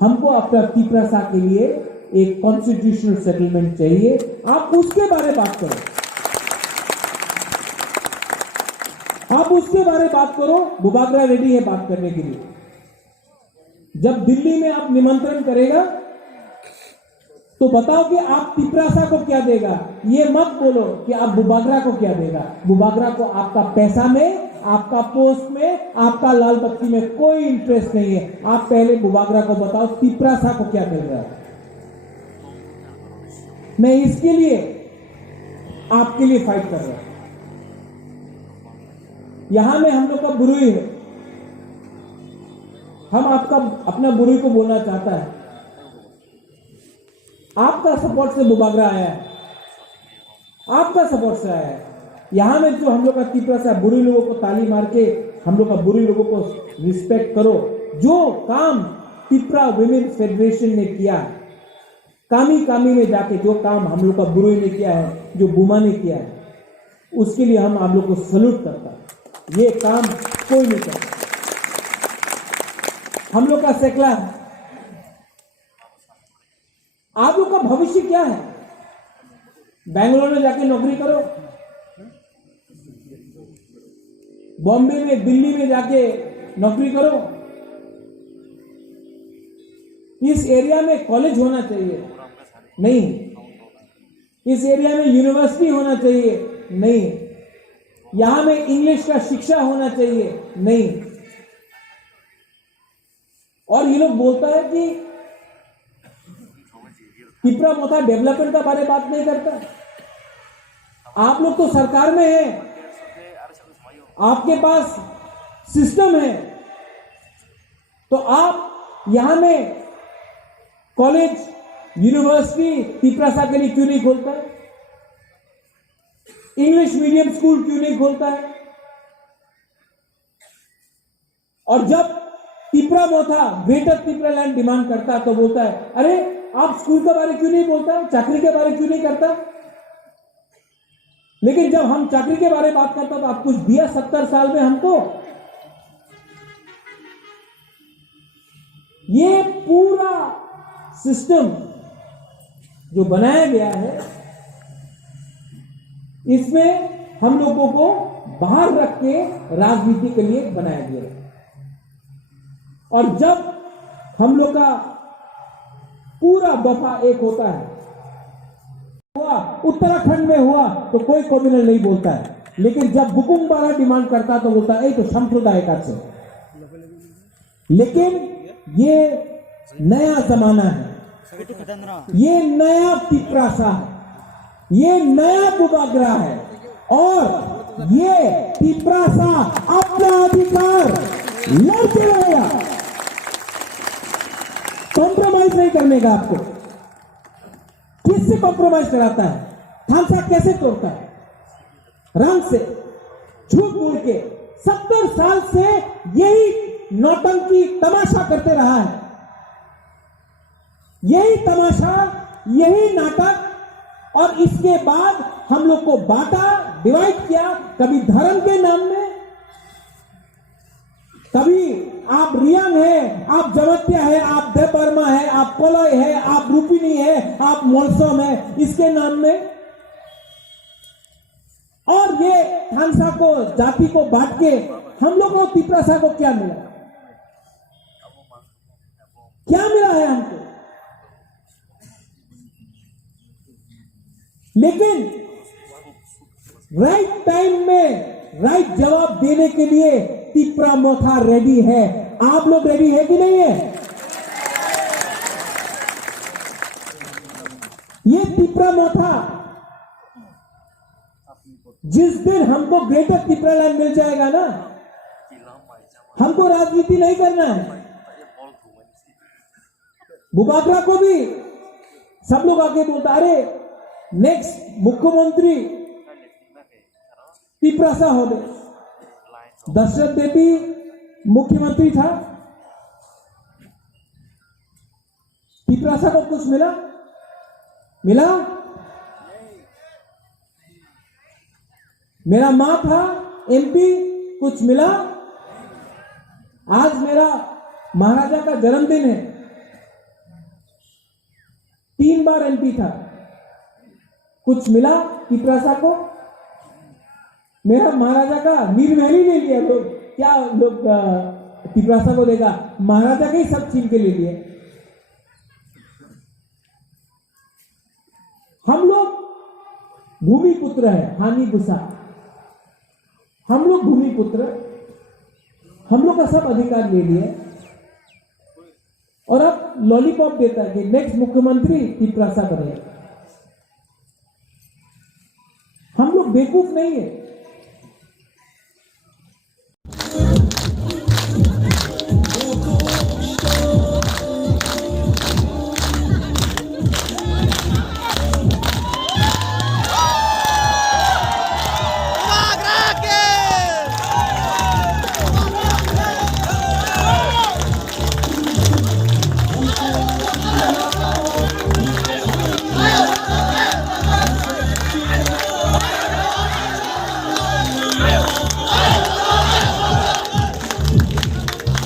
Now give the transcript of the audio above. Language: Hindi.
हमको अपना तिपरासा के लिए एक कॉन्स्टिट्यूशनल सेटलमेंट चाहिए। आप उसके बारे में बात करो, आप उसके बारे में बात करो। बुबागरा रेडी है बात करने के लिए। जब दिल्ली में आप निमंत्रण करेगा तो बताओ कि आप तिपरासा को क्या देगा। ये मत बोलो कि आप बुबागरा को क्या देगा। बुबागरा को आपका पैसा में, आपका पोस्ट में, आपका लाल बत्ती में कोई इंटरेस्ट नहीं है। आप पहले बुबागरा को बताओ तिपरासा को क्या दे रहा है। मैं इसके लिए आपके लिए फाइट कर रहा हूं। यहां में हम लोग का बुरुई है, हम आपका अपना बुरुई को बोलना चाहता है। आपका सपोर्ट से बुबागरा आया है, आपका सपोर्ट से आया है। यहां में जो हम लोग का तिपरासा बुरुई लोगों को ताली मार के हम लोग का बुरुई लोगों को रिस्पेक्ट करो। जो काम तिपरा विमेन फेडरेशन ने किया, कामी में जाके जो काम हम लोग का बुरुई ने किया है, जो बुमा ने किया है, उसके लिए हम आप लोग को सल्यूट करता है। ये काम कोई नहीं करता। हम लोग का सेकला है। आप लोग का भविष्य क्या है? बेंगलोर में जाके नौकरी करो, बॉम्बे में, दिल्ली में जाके नौकरी करो। इस एरिया में कॉलेज होना चाहिए नहीं, इस एरिया में यूनिवर्सिटी होना चाहिए नहीं, यहां में इंग्लिश का शिक्षा होना चाहिए नहीं। और ये लोग बोलता है कि तिपरा मोथा डेवलपमेंट का बारे बात नहीं करता। आप लोग तो सरकार में हैं, आपके पास सिस्टम है, तो आप यहां में कॉलेज, यूनिवर्सिटी तिपरासा के लिए क्यों नहीं खोलता है? इंग्लिश मीडियम स्कूल क्यों नहीं खोलता है? और जब तिपरा मोथा ग्रेटर तिपरा लैंड डिमांड करता है तो बोलता है, अरे आप स्कूल के बारे क्यों नहीं बोलता, चाकरी के बारे क्यों नहीं करता? लेकिन जब हम चाकरी के बारे में बात करता तो आप कुछ दिया 70 साल में हमको। ये पूरा सिस्टम जो बनाया गया है, इसमें हम लोगों को बाहर रख के राजनीति के लिए बनाया गया है। और जब हम लोग का पूरा दफा एक होता है, हुआ उत्तराखंड में हुआ तो कोई कम्युनल नहीं बोलता है, लेकिन जब बुकुम बारा डिमांड करता तो बोलता है तो संप्रदाय का से। लेकिन ये नया जमाना है, ये नया तिपरासा है, ये नया बुबागरा है, और ये तिपरासा अपना अधिकार लड़ते रहेगा। कॉम्प्रोमाइज नहीं करने का आपको। किससे कॉम्प्रोमाइज कराता है? थानसा कैसे तोड़ता है? रंग से, झूठ बोल के 70 साल से यही नौटंकी तमाशा करते रहा है। यही तमाशा, यही नाटक, और इसके बाद हम लोग को बांटा, डिवाइड किया, कभी धर्म के नाम में, कभी आप रियांग है, आप जमत्या है, आप देवबर्मा है, आप कोलय है, आप रूपिनी है, आप मोलसोम है, इसके नाम में। और ये थानसा को, जाति को बांट के हम लोग को, तिपरासा को क्या मिला? क्या मिला है हमको? लेकिन राइट टाइम में राइट जवाब देने के लिए तिपरा मोथा रेडी है। आप लोग रेडी है कि नहीं है? ये तिपरा मोथा, जिस दिन हमको ग्रेटर तिपरा लैंड मिल जाएगा ना, हमको राजनीति नहीं करना है। बुबागरा को भी सब लोग आगे बोलता, अरे नेक्स्ट मुख्यमंत्री तिपरासा हो गए। दशरथ देवी मुख्यमंत्री था, तिपरासा को कुछ मिला? मिला? मेरा मां था एमपी, कुछ मिला? आज मेरा महाराजा का जन्मदिन है, 3 बार एमपी था, कुछ मिला तिपरासा को? मेरा महाराजा का निर्महल ले लिया लोग, क्या लोग तिपरासा को देगा? महाराजा के ही सब छीन के ले लिए। हम लोग भूमि पुत्र है, हानि गुस्सा, हम लोग भूमि पुत्र, हम लोग का सब अधिकार ले लिए और अब लॉलीपॉप देता है कि नेक्स्ट मुख्यमंत्री तिपरासा बने। हम लोग बेवकूफ नहीं है।